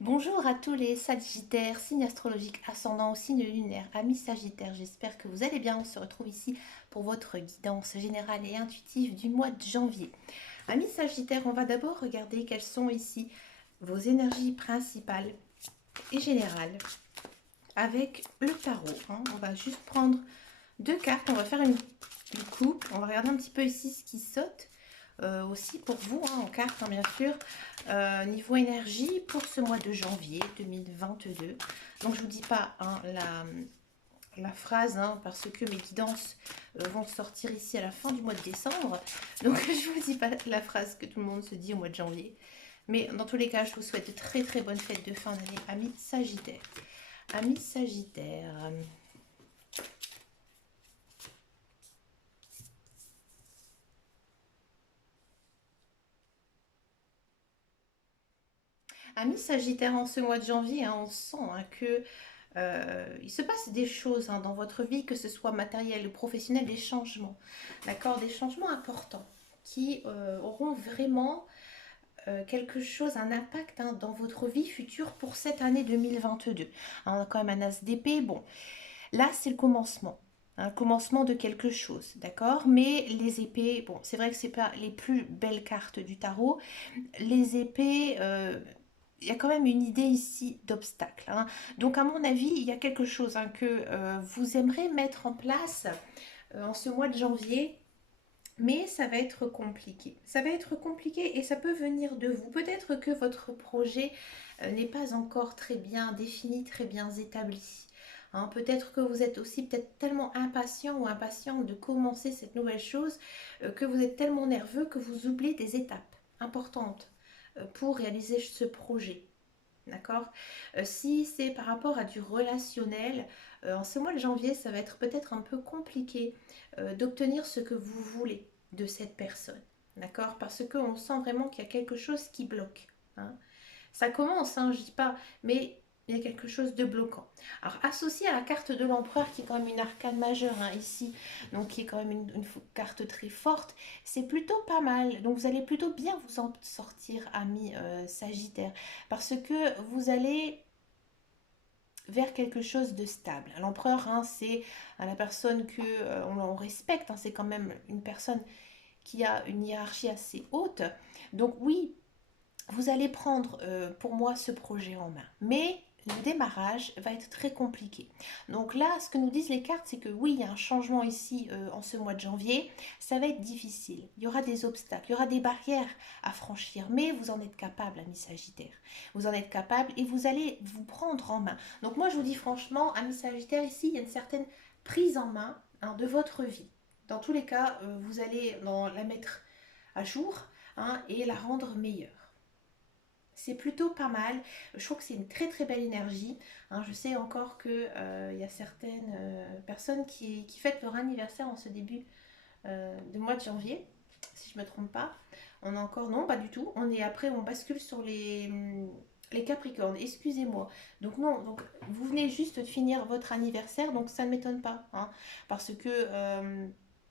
Bonjour à tous les Sagittaires, signe astrologique ascendant au signe lunaire, amis Sagittaires, j'espère que vous allez bien. On se retrouve ici pour votre guidance générale et intuitive du mois de janvier. Amis Sagittaires, on va d'abord regarder quelles sont ici vos énergies principales et générales avec le tarot. On va juste prendre deux cartes, on va faire une coupe, on va regarder un petit peu ici ce qui saute. Aussi pour vous, en carte, bien sûr, niveau énergie pour ce mois de janvier 2022. Donc je vous dis pas la phrase, parce que mes guidances vont sortir ici à la fin du mois de décembre. Donc je vous dis pas la phrase que tout le monde se dit au mois de janvier. Mais dans tous les cas, je vous souhaite de très très bonnes fêtes de fin d'année, amis Sagittaires. Amis Sagittaires. Amis Sagittaire, en ce mois de janvier, on sent que il se passe des choses dans votre vie, que ce soit matériel ou professionnel, des changements, d'accord, des changements importants qui auront vraiment quelque chose, un impact dans votre vie future pour cette année 2022. On a quand même un as d'épée, bon, là c'est le commencement. Un commencement de quelque chose, d'accord. Mais les épées, bon, c'est vrai que c'est pas les plus belles cartes du tarot. Les épées, il y a quand même une idée ici d'obstacle. Donc à mon avis, il y a quelque chose que vous aimerez mettre en place en ce mois de janvier, mais ça va être compliqué. Ça va être compliqué et ça peut venir de vous. Peut-être que votre projet n'est pas encore très bien défini, très bien établi. Peut-être que vous êtes aussi peut-être tellement impatient ou impatiente de commencer cette nouvelle chose que vous êtes tellement nerveux que vous oubliez des étapes importantes pour réaliser ce projet. D'accord. Si c'est par rapport à du relationnel, en ce mois de janvier, ça va être peut-être un peu compliqué d'obtenir ce que vous voulez de cette personne. D'accord. Parce qu'on sent vraiment qu'il y a quelque chose qui bloque. Ça commence, je ne dis pas, mais il y a quelque chose de bloquant. Alors, associé à la carte de l'empereur, qui est quand même une arcane majeure ici, donc qui est quand même une carte très forte, c'est plutôt pas mal. Donc, vous allez plutôt bien vous en sortir, amis Sagittaire, parce que vous allez vers quelque chose de stable. L'empereur, c'est la personne que on respecte, c'est quand même une personne qui a une hiérarchie assez haute. Donc oui, vous allez prendre pour moi ce projet en main. Mais le démarrage va être très compliqué. Donc là, ce que nous disent les cartes, c'est que oui, il y a un changement ici en ce mois de janvier. Ça va être difficile. Il y aura des obstacles, il y aura des barrières à franchir. Mais vous en êtes capable, ami Sagittaire. Vous en êtes capable et vous allez vous prendre en main. Donc moi, je vous dis franchement, ami Sagittaire, ici, il y a une certaine prise en main de votre vie. Dans tous les cas, vous allez la mettre à jour et la rendre meilleure. C'est plutôt pas mal. Je trouve que c'est une très très belle énergie. Je sais encore que il y a certaines personnes qui fêtent leur anniversaire en ce début de mois de janvier, si je me trompe pas. On a encore non, pas du tout. On est après, on bascule sur les Capricornes. Excusez-moi. Donc non, donc vous venez juste de finir votre anniversaire, donc ça ne m'étonne pas, parce que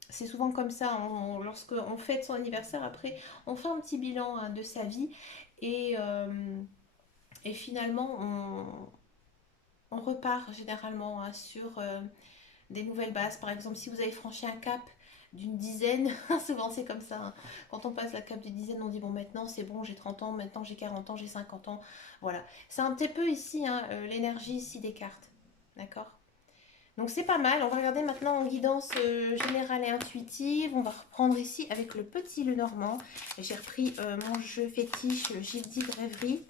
c'est souvent comme ça, lorsqu'on fête son anniversaire, après on fait un petit bilan de sa vie et finalement on repart généralement sur des nouvelles bases. Par exemple, si vous avez franchi un cap d'une dizaine, souvent c'est comme ça. Quand on passe la cap d'une dizaine, on dit bon maintenant c'est bon, j'ai 30 ans, maintenant j'ai 40 ans, j'ai 50 ans. Voilà. C'est un petit peu ici l'énergie ici des cartes. D'accord. Donc c'est pas mal. On va regarder maintenant en guidance générale et intuitive. On va reprendre ici avec le petit Lenormand. J'ai repris mon jeu fétiche, le Gildi de rêverie.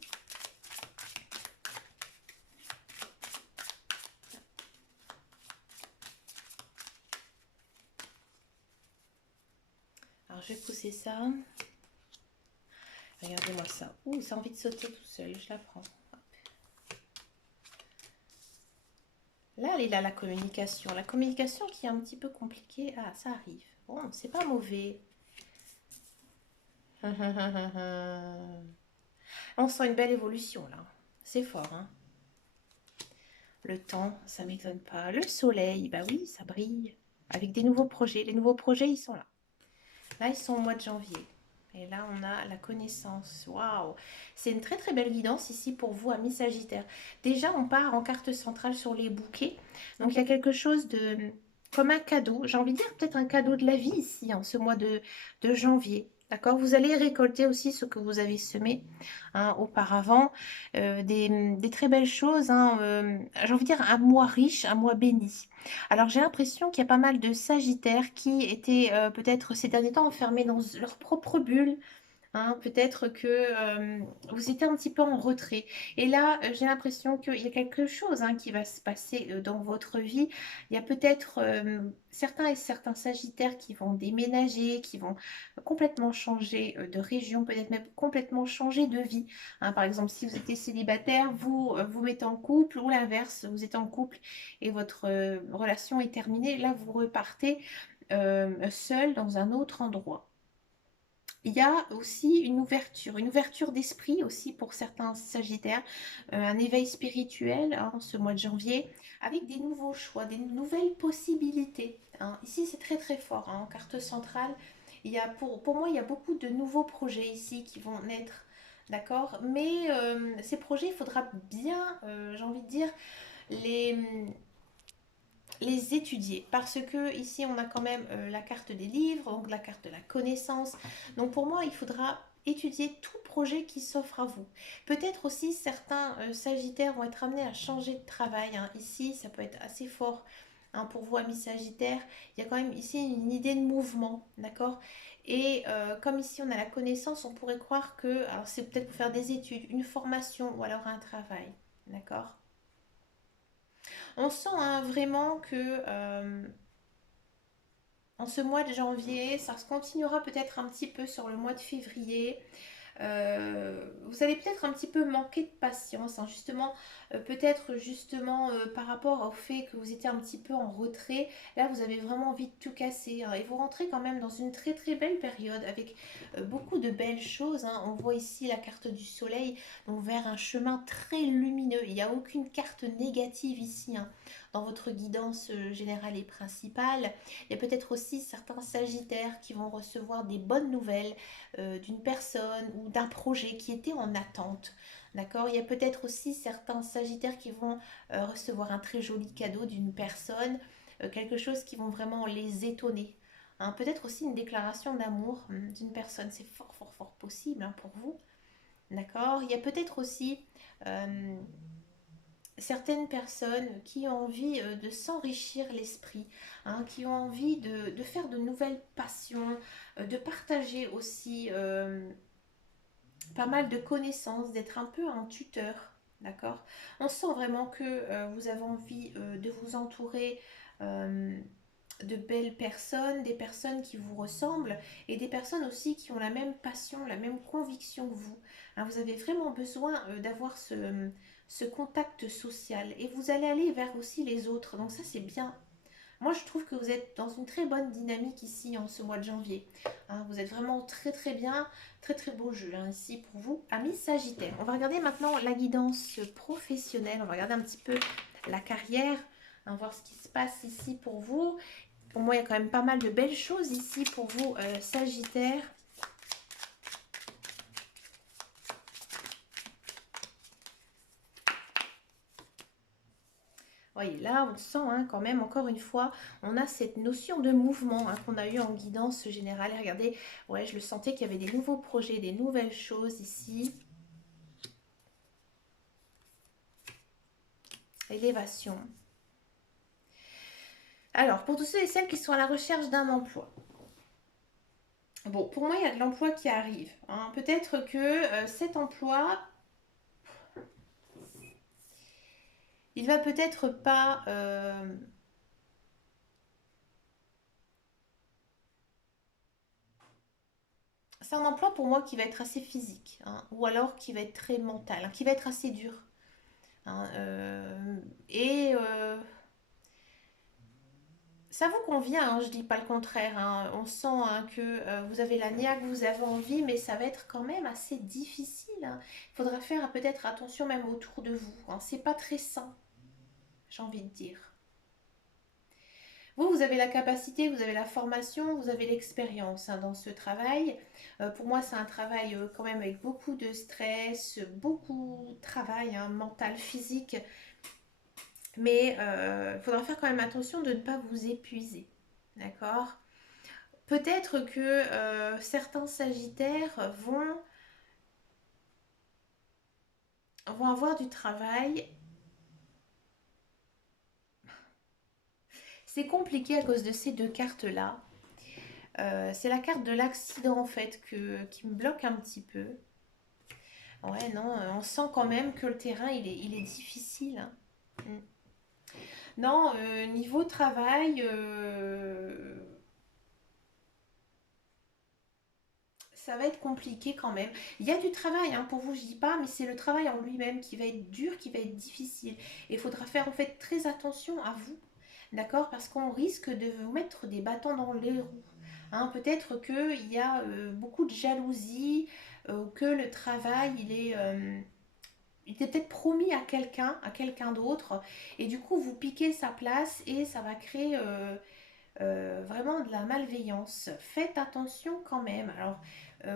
Alors je vais pousser ça. Regardez-moi ça. Ouh, ça a envie de sauter tout seul. Je la prends. Hop. Là, il a la communication. La communication qui est un petit peu compliquée. Ah, ça arrive. Bon, c'est pas mauvais. On sent une belle évolution là. C'est fort, Le temps, ça m'étonne pas. Le soleil, bah oui, ça brille. Avec des nouveaux projets. Les nouveaux projets, ils sont là. Là, ils sont au mois de janvier. Et là, on a la connaissance. Waouh! C'est une très très belle guidance ici pour vous, amis Sagittaire. Déjà, on part en carte centrale sur les bouquets. Donc, il y a quelque chose de comme un cadeau. J'ai envie de dire peut-être un cadeau de la vie ici, en ce mois de janvier. D'accord? Vous allez récolter aussi ce que vous avez semé auparavant. Des très belles choses. J'ai envie de dire un mois riche, un mois béni. Alors j'ai l'impression qu'il y a pas mal de Sagittaires qui étaient peut-être ces derniers temps enfermés dans leur propre bulle. Peut-être que vous étiez un petit peu en retrait. Et là, j'ai l'impression qu'il y a quelque chose qui va se passer dans votre vie. Il y a peut-être certains et certains Sagittaires qui vont déménager, qui vont complètement changer de région, peut-être même complètement changer de vie. Par exemple, si vous étiez célibataire, vous vous mettez en couple, ou l'inverse, vous êtes en couple et votre relation est terminée. Là, vous repartez seul dans un autre endroit. Il y a aussi une ouverture d'esprit aussi pour certains Sagittaires, un éveil spirituel ce mois de janvier, avec des nouveaux choix, des nouvelles possibilités. Ici, c'est très très fort en carte centrale. Pour moi, il y a beaucoup de nouveaux projets ici qui vont naître, d'accord? Mais ces projets, il faudra bien, j'ai envie de dire, les, les étudier parce que ici on a quand même la carte des livres, donc la carte de la connaissance. Donc pour moi il faudra étudier tout projet qui s'offre à vous. Peut-être aussi certains Sagittaires vont être amenés à changer de travail. Ici ça peut être assez fort pour vous amis Sagittaires. Il y a quand même ici une idée de mouvement, d'accord? Et comme ici on a la connaissance, on pourrait croire que alors c'est peut-être pour faire des études, une formation ou alors un travail, d'accord? On sent vraiment que en ce mois de janvier, ça se continuera peut-être un petit peu sur le mois de février. Vous allez peut-être un petit peu manquer de patience, justement, peut-être justement par rapport au fait que vous étiez un petit peu en retrait. Là, vous avez vraiment envie de tout casser et vous rentrez quand même dans une très très belle période avec beaucoup de belles choses. On voit ici la carte du soleil, donc vers un chemin très lumineux. Il n'y a aucune carte négative ici dans votre guidance générale et principale. Il y a peut-être aussi certains Sagittaires qui vont recevoir des bonnes nouvelles d'une personne ou d'un projet qui était en attente. D'accord? Il y a peut-être aussi certains Sagittaires qui vont recevoir un très joli cadeau d'une personne, quelque chose qui vont vraiment les étonner. Peut-être aussi une déclaration d'amour d'une personne. C'est fort, fort, fort possible pour vous. D'accord? Il y a peut-être aussi euh, certaines personnes qui ont envie de s'enrichir l'esprit, qui ont envie de faire de nouvelles passions, de partager aussi pas mal de connaissances, d'être un peu un tuteur, d'accord? On sent vraiment que vous avez envie de vous entourer euh, de belles personnes, des personnes qui vous ressemblent et des personnes aussi qui ont la même passion, la même conviction que vous. Vous avez vraiment besoin d'avoir ce contact social et vous allez aller vers aussi les autres. Donc ça c'est bien. Moi, je trouve que vous êtes dans une très bonne dynamique ici en ce mois de janvier. Vous êtes vraiment très très bien, très très beau jeu ici pour vous, amis Sagittaires. On va regarder maintenant la guidance professionnelle. On va regarder un petit peu la carrière, voir ce qui se passe ici pour vous. Pour moi, il y a quand même pas mal de belles choses ici pour vous, Sagittaires. Oui, là, on sent quand même, encore une fois, on a cette notion de mouvement qu'on a eu en guidance générale. Et regardez, ouais, je le sentais qu'il y avait des nouveaux projets, des nouvelles choses ici. Élévation. Alors, pour tous ceux et celles qui sont à la recherche d'un emploi. Bon, pour moi, il y a de l'emploi qui arrive. Peut-être que cet emploi, il va peut-être pas... c'est un emploi pour moi qui va être assez physique, ou alors qui va être très mental, qui va être assez dur. hein, euh, et ça vous convient, je dis pas le contraire. On sent que vous avez la niaque, vous avez envie, mais ça va être quand même assez difficile. Il faudra faire peut-être attention même autour de vous. C'est pas très sain, j'ai envie de dire. Vous avez la capacité, vous avez la formation, vous avez l'expérience hein, dans ce travail. Pour moi, c'est un travail quand même avec beaucoup de stress, beaucoup de travail hein, mental, physique. Mais il faudra faire quand même attention de ne pas vous épuiser. D'accord? Peut-être que certains sagittaires vont avoir du travail. C'est compliqué à cause de ces deux cartes-là. C'est la carte de l'accident en fait qui me bloque un petit peu. Ouais, non, on sent quand même que le terrain il est difficile, hein. Mm. Non, niveau travail, ça va être compliqué quand même. Il y a du travail hein, pour vous, je dis pas, mais c'est le travail en lui-même qui va être dur, qui va être difficile. Et il faudra faire en fait très attention à vous, d'accord? Parce qu'on risque de vous mettre des bâtons dans les roues. Hein, peut-être qu'il y a beaucoup de jalousie, que le travail il était peut-être promis à quelqu'un d'autre, et du coup vous piquez sa place et ça va créer vraiment de la malveillance. Faites attention quand même. Alors,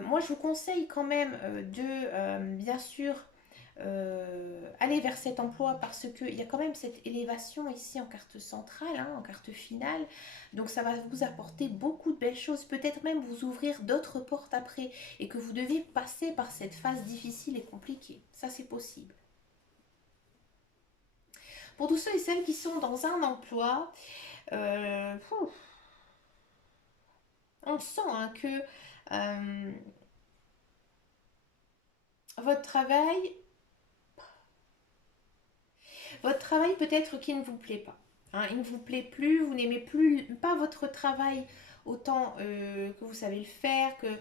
moi, je vous conseille quand même bien sûr, aller vers cet emploi parce qu'il y a quand même cette élévation ici en carte centrale, hein, en carte finale. Donc, ça va vous apporter beaucoup de belles choses. Peut-être même vous ouvrir d'autres portes après et que vous devez passer par cette phase difficile et compliquée. Ça, c'est possible. Pour tous ceux et celles qui sont dans un emploi, euh, on sent hein, que euh, votre travail, votre travail peut-être qu'il ne vous plaît pas. Hein, il ne vous plaît plus, vous n'aimez plus pas votre travail autant que vous savez le faire, que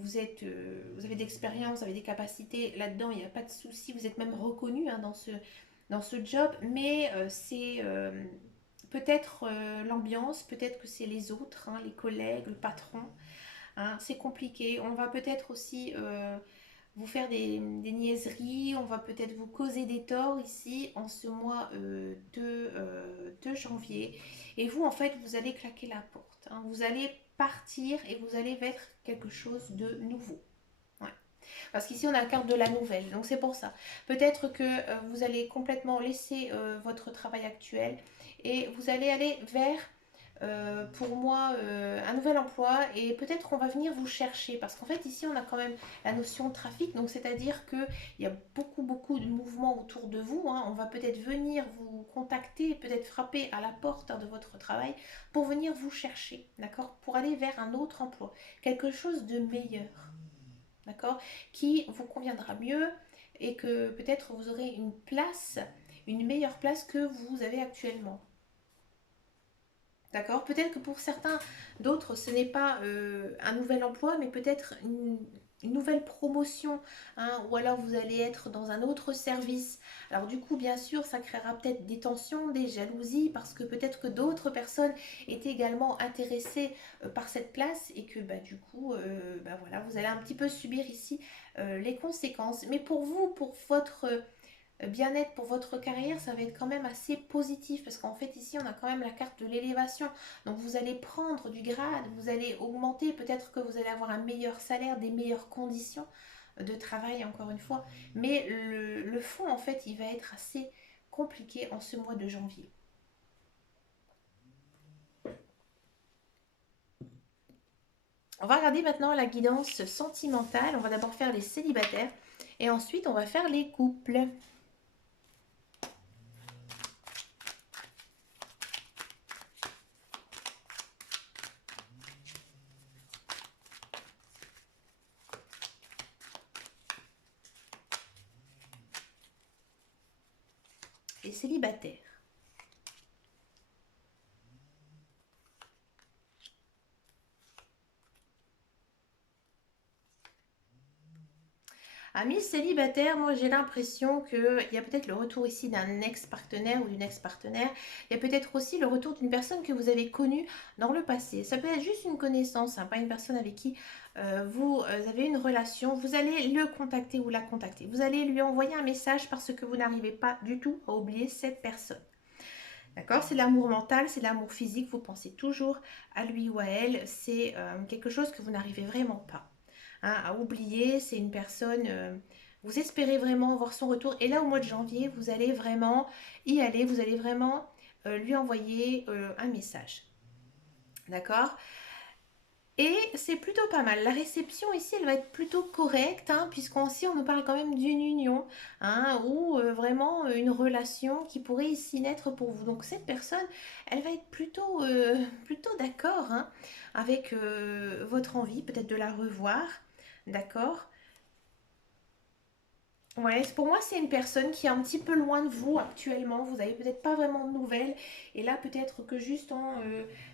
vous avez d'expérience, vous avez des capacités là-dedans, il n'y a pas de souci, vous êtes même reconnu hein, dans ce job, mais c'est peut-être l'ambiance, peut-être que c'est les autres, hein, les collègues, le patron. Hein, c'est compliqué. On va peut-être aussi vous faire des niaiseries, on va peut-être vous causer des torts ici en ce mois de janvier. Et vous, en fait, vous allez claquer la porte. Hein. Vous allez partir et vous allez vers quelque chose de nouveau. Ouais. Parce qu'ici, on a la carte de la nouvelle. Donc, c'est pour ça. Peut-être que vous allez complètement laisser votre travail actuel et vous allez aller vers pour moi un nouvel emploi et peut-être qu'on va venir vous chercher parce qu'en fait ici on a quand même la notion de trafic donc c'est à dire que il y a beaucoup de mouvements autour de vous hein. On va peut-être venir vous contacter, peut-être frapper à la porte hein, de votre travail pour venir vous chercher, d'accord, pour aller vers un autre emploi, quelque chose de meilleur, d'accord, qui vous conviendra mieux et que peut-être vous aurez une place, une meilleure place que vous avez actuellement. D'accord. Peut-être que pour certains d'autres, ce n'est pas un nouvel emploi, mais peut-être une nouvelle promotion, hein, ou alors vous allez être dans un autre service. Alors du coup, bien sûr, ça créera peut-être des tensions, des jalousies, parce que peut-être que d'autres personnes étaient également intéressées par cette place et que bah, du coup, bah, voilà, vous allez un petit peu subir ici les conséquences. Mais pour vous, pour votre bien-être pour votre carrière, ça va être quand même assez positif parce qu'en fait ici on a quand même la carte de l'élévation. Donc vous allez prendre du grade, vous allez augmenter, peut-être que vous allez avoir un meilleur salaire, des meilleures conditions de travail encore une fois. Mais le fond en fait il va être assez compliqué en ce mois de janvier. On va regarder maintenant la guidance sentimentale. On va d'abord faire les célibataires et ensuite on va faire les couples. Les célibataires. Amis célibataires, moi j'ai l'impression qu'il y a peut-être le retour ici d'un ex-partenaire ou d'une ex-partenaire. Il y a peut-être aussi le retour d'une personne que vous avez connue dans le passé. Ça peut être juste une connaissance, hein, pas une personne avec qui vous avez une relation. Vous allez le contacter ou la contacter. Vous allez lui envoyer un message parce que vous n'arrivez pas du tout à oublier cette personne. D'accord? C'est l'amour mental, c'est l'amour physique. Vous pensez toujours à lui ou à elle. C'est quelque chose que vous n'arrivez vraiment pas, hein, à oublier. C'est une personne, vous espérez vraiment voir son retour. Et là, au mois de janvier, vous allez vraiment y aller. Vous allez vraiment lui envoyer un message. D'accord? Et c'est plutôt pas mal. La réception ici, elle va être plutôt correcte, hein, puisqu'on si on nous parle quand même d'une union, hein, ou vraiment une relation qui pourrait ici naître pour vous. Donc cette personne, elle va être plutôt d'accord, hein, avec votre envie, peut-être de la revoir, d'accord? Ouais, pour moi, c'est une personne qui est un petit peu loin de vous actuellement. Vous n'avez peut-être pas vraiment de nouvelles. Et là, peut-être que juste en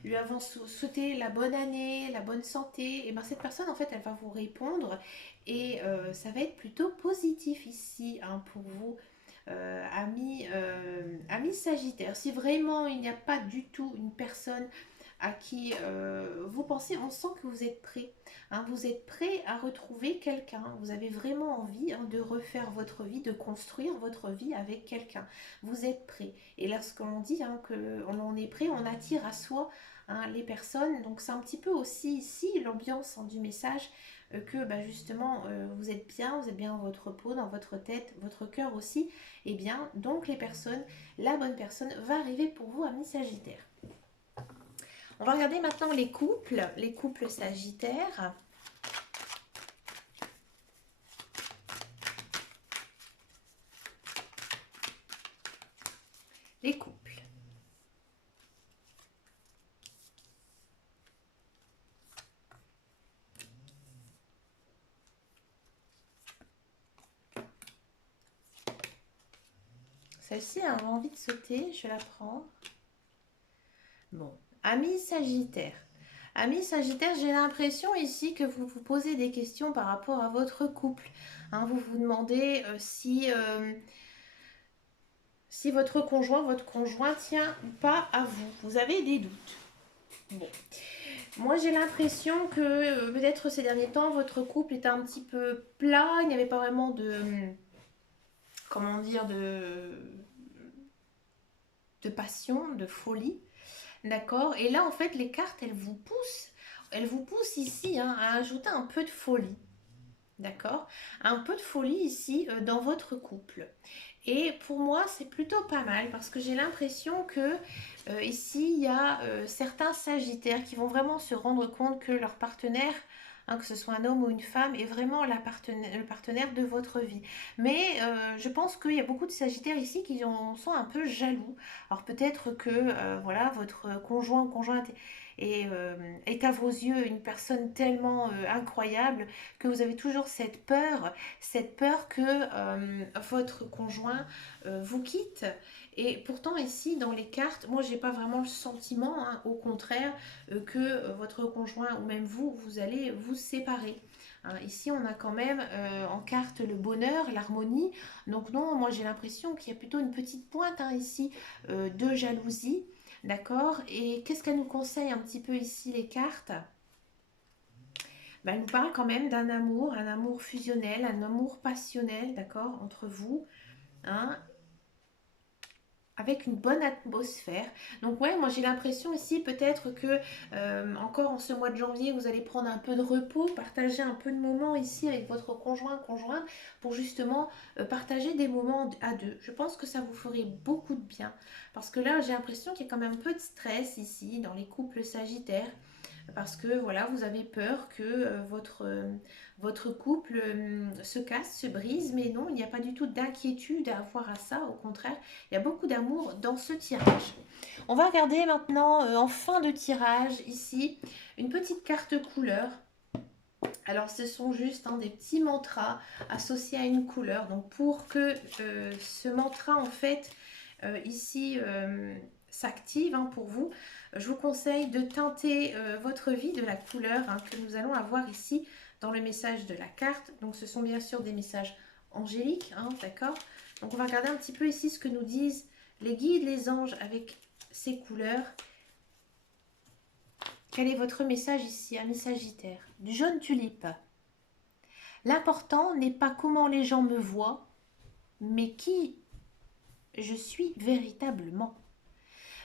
lui avons souhaité la bonne année, la bonne santé, et ben cette personne, en fait, elle va vous répondre. Et ça va être plutôt positif ici, hein, pour vous, amis Sagittaire. Si vraiment il n'y a pas du tout une personne à qui vous pensez, on sent que vous êtes prêt. Hein, vous êtes prêt à retrouver quelqu'un. Vous avez vraiment envie, hein, de refaire votre vie, de construire votre vie avec quelqu'un. Vous êtes prêt. Et lorsqu'on dit, hein, qu'on est prêt, on attire à soi, hein, les personnes. Donc c'est un petit peu aussi ici l'ambiance, hein, du message, que bah, justement vous êtes bien dans votre peau, dans votre tête, votre cœur aussi. Et bien donc les personnes, la bonne personne va arriver pour vous, amis Sagittaire. On va regarder maintenant les couples sagittaires. Les couples. Celle-ci a envie de sauter, je la prends. Bon, amis Sagittaire. Amis Sagittaire, j'ai l'impression ici que vous vous posez des questions par rapport à votre couple. Hein, vous vous demandez si votre conjoint tient ou pas à vous. Vous avez des doutes. Bon, moi j'ai l'impression que peut-être ces derniers temps, votre couple était un petit peu plat. Il n'y avait pas vraiment de, comment dire, de passion, de folie. D'accord? Et là, en fait, les cartes, elles vous poussent ici, hein, à ajouter un peu de folie. D'accord? Un peu de folie ici, dans votre couple. Et pour moi, c'est plutôt pas mal parce que j'ai l'impression que ici, il y a certains sagittaires qui vont vraiment se rendre compte que leur partenaire, hein, que ce soit un homme ou une femme, est vraiment le partenaire de votre vie. Mais je pense qu'il y a beaucoup de sagittaires ici qui en sont un peu jaloux. Alors peut-être que voilà, votre conjoint ou conjointe est à vos yeux une personne tellement incroyable que vous avez toujours cette peur que votre conjoint vous quitte. Et pourtant ici dans les cartes, moi j'ai pas vraiment le sentiment, hein, au contraire, que votre conjoint ou même vous, vous allez vous séparer. Hein, ici on a quand même en carte le bonheur, l'harmonie. Donc non, moi j'ai l'impression qu'il y a plutôt une petite pointe, hein, ici, de jalousie. D'accord? Et qu'est-ce qu'elle nous conseille un petit peu ici les cartes? Ben, elle nous parle quand même d'un amour, un amour fusionnel, un amour passionnel, d'accord, entre vous, hein, avec une bonne atmosphère. Donc ouais, moi j'ai l'impression ici peut-être que encore en ce mois de janvier, vous allez prendre un peu de repos, partager un peu de moments ici avec votre conjoint pour justement partager des moments à deux. Je pense que ça vous ferait beaucoup de bien parce que là j'ai l'impression qu'il y a quand même un peu de stress ici dans les couples sagittaires parce que voilà, vous avez peur que votre couple se casse, se brise, mais non, il n'y a pas du tout d'inquiétude à avoir à ça, au contraire, il y a beaucoup d'amour dans ce tirage. On va regarder maintenant en fin de tirage ici une petite carte couleur. Alors ce sont juste, hein, des petits mantras associés à une couleur. Donc pour que ce mantra en fait ici s'active, hein, pour vous, je vous conseille de teinter votre vie de la couleur, hein, que nous allons avoir ici dans le message de la carte. Donc ce sont bien sûr des messages angéliques, hein, d'accord? Donc on va regarder un petit peu ici ce que nous disent les guides, les anges avec ces couleurs. Quel est votre message ici, ami Sagittaire? Du jaune tulipe. L'important n'est pas comment les gens me voient, mais qui je suis véritablement.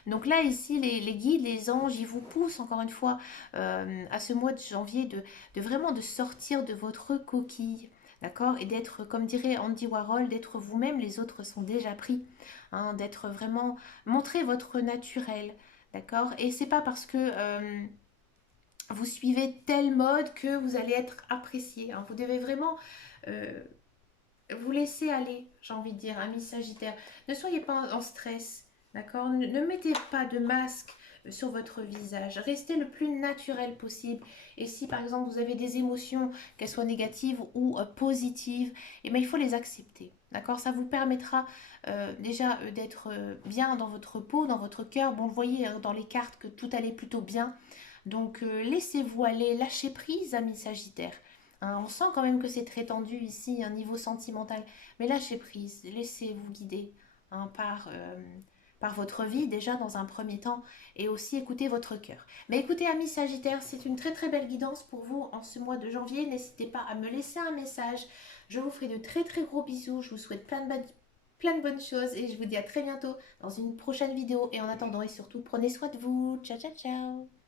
Donc là, ici, les guides, les anges, ils vous poussent encore une fois à ce mois de janvier de vraiment de sortir de votre coquille. D'accord? Et d'être, comme dirait Andy Warhol, d'être vous-même, les autres sont déjà pris. Hein, d'être vraiment, montrer votre naturel. D'accord? Et c'est pas parce que vous suivez tel mode que vous allez être apprécié. Hein. Vous devez vraiment euh, vous laisser aller, j'ai envie de dire, ami Sagittaire. Ne soyez pas en stress, d'accord? Ne mettez pas de masque sur votre visage. Restez le plus naturel possible. Et si par exemple vous avez des émotions, qu'elles soient négatives ou positives, eh bien, il faut les accepter. D'accord? Ça vous permettra déjà d'être bien dans votre peau, dans votre cœur. Bon, vous voyez hein, dans les cartes que tout allait plutôt bien. Donc laissez-vous aller, lâchez prise, ami Sagittaire. Hein, on sent quand même que c'est très tendu ici, un niveau sentimental. Mais lâchez prise, laissez-vous guider hein, par votre vie déjà dans un premier temps et aussi écoutez votre cœur. Mais écoutez, ami Sagittaire, c'est une très très belle guidance pour vous en ce mois de janvier. N'hésitez pas à me laisser un message. Je vous ferai de très très gros bisous. Je vous souhaite plein de bonnes choses et je vous dis à très bientôt dans une prochaine vidéo. Et en attendant et surtout, prenez soin de vous. Ciao ciao ciao.